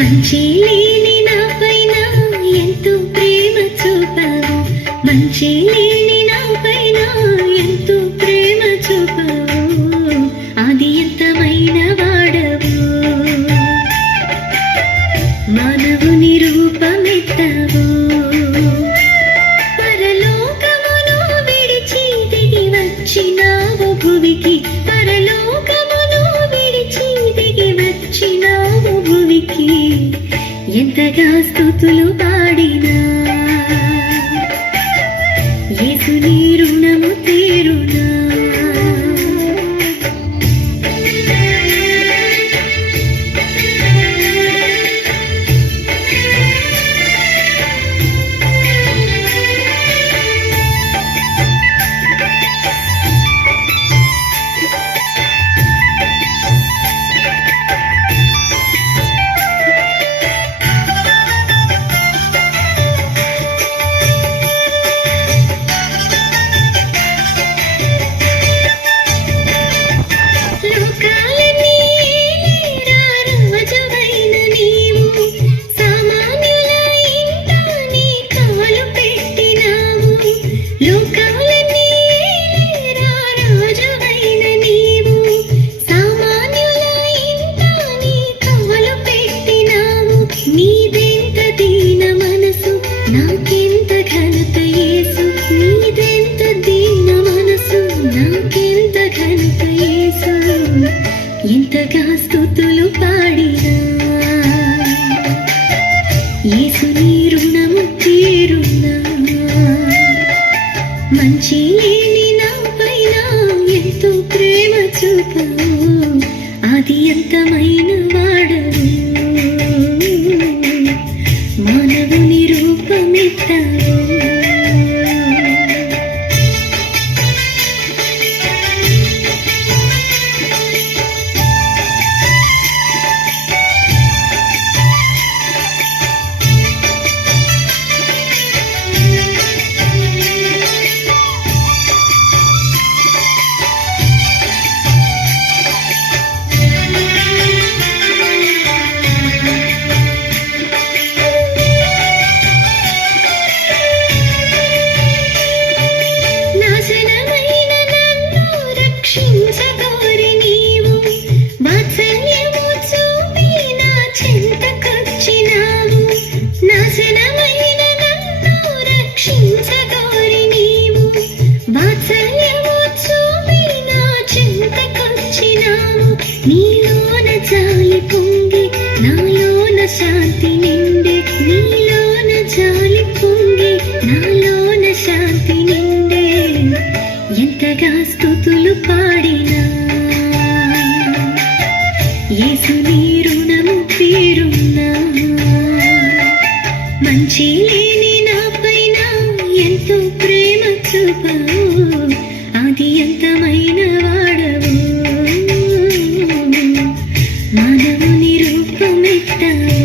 మంచి లేని నాపైన ఎంతో ప్రేమ చూపావు, మంచి లేని నాపైన ఎంతో ప్రేమ చూపావు, అది ఎంతమైన వాడవు, మానవుని రూపమెత్తావు, పరలోకమును విడిచి దిగి వచ్చినావు భువికి, పరలోకమును విడిచి దిగి వచ్చినావు భువికి, ఎంతగా స్తుతులు పాడినా యేసుని రుణము తీరునా. నాకెంత ఘనత యేసు, నీదెంత దీన మనసు, నాకెంత ఘనత యేసు, ఎంతగా స్తుతులు పాడినా యేసుని రుణము తీరునా. మంచి లేని నాపైన ఎంతో ప్రేమ చూపావు, అది ఎంతమైన వాడవు, మానవుని రూపమెత్తావు. రక్షించగోరి నీవు వాత్సల్యము చూపి నా చెంతకొచ్చినావు, నాశనమైన నన్ను రక్షించగోరి నీవు వాత్సల్యము చూపి నా చెంతకొచ్చినావు, నీలోన జాలి పొంగి నాలోన శాంతి నిండే, నీలోన జాలి పొంగి నాలోన శాంతి నిండే, ఎంతగా స్తుతులు పాడినా యేసుని రుణము తీరునా. మంచి లేని నాపైన ఎంతో ప్రేమ చూపావు, అది ఎంతమైన వాడవు, మానవుని రూపమెత్తావు.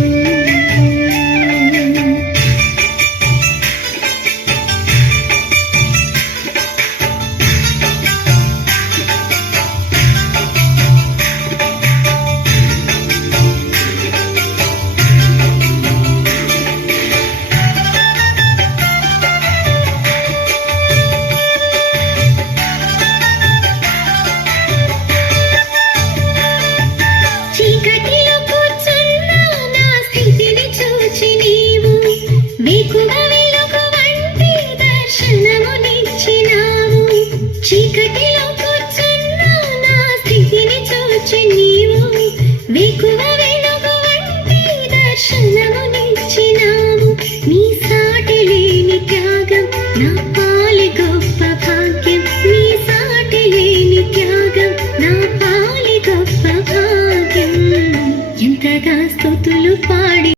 చీకటిలో కూర్చున్న నా స్థితిని చూచి నీవు వేకువ వెలుగు వంటి దర్శనమునిచ్చినావు, నీ సాటి లేని త్యాగం నా పాలి గొప్ప భాగ్యం, నీ సాటి లేని త్యాగం నా పాలి గొప్ప భాగ్యం, ఎంతగా స్తుతులు పాడి